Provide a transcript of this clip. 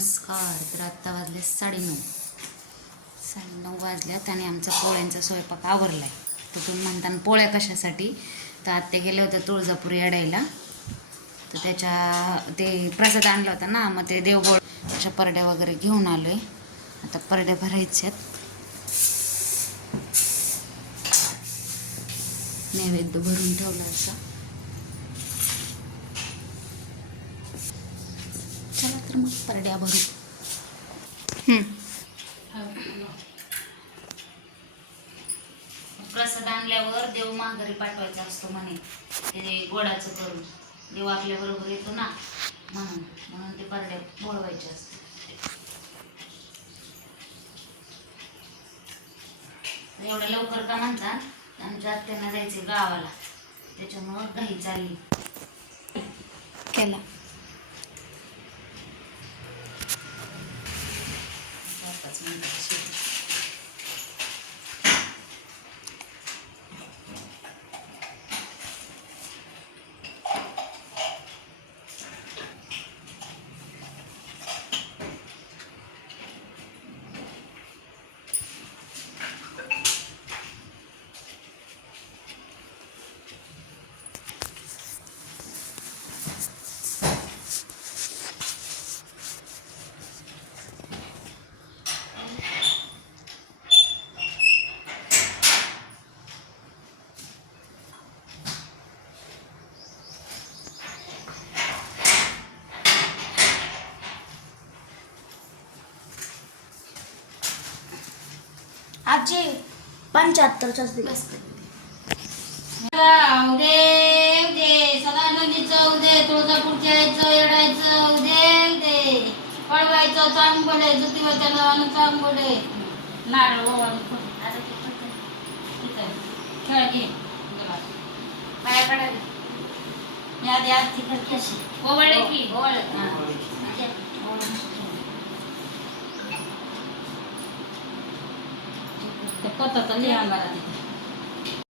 नमस्कार तर आत्ता वाजले साडेनऊ. साडेनऊ वाजल्यात आणि आमचा पोळ्यांचा स्वयंपाक आवरला आहे तर तुम्ही म्हणताना पोळ्या कशासाठी? तर आत्ते गेले होते तुळजापूर येडायला तर त्याच्या ते प्रसाद आणला होता ना मग ते देवगोळ अशा परड्या वगैरे घेऊन आलो आहे आता परड्या भरायच्यात नैवेद्य भरून ठेवला असा. परड्या भरू प्रसाद आणल्यावर देव माघारी पाठवायचा असतो म्हणे. ते गोडाचं करून. देव आपल्या बरोबर येतो ना म्हणून म्हणून ते परड्या बोलवायचे असते. एवढं लवकर का म्हणतात आमच्या आत्यांना जायचे गावाला. त्याच्यामुळं घाई चालली. केला. 2つ目の欲しいです。आजचे पंच्याहत्तरचाच दिवस उदे उदे सदानंदीचं उदे तुळजापूरच्या यायचं येडायचं उदे उदे पळवायचं चांगले ज्योतिबाच्या नावानं नारळ ठेव. ठीक आहे. खेळ घे. पाया आरती करते अशी. ओवाळे की ओवाळ কত তালি আমার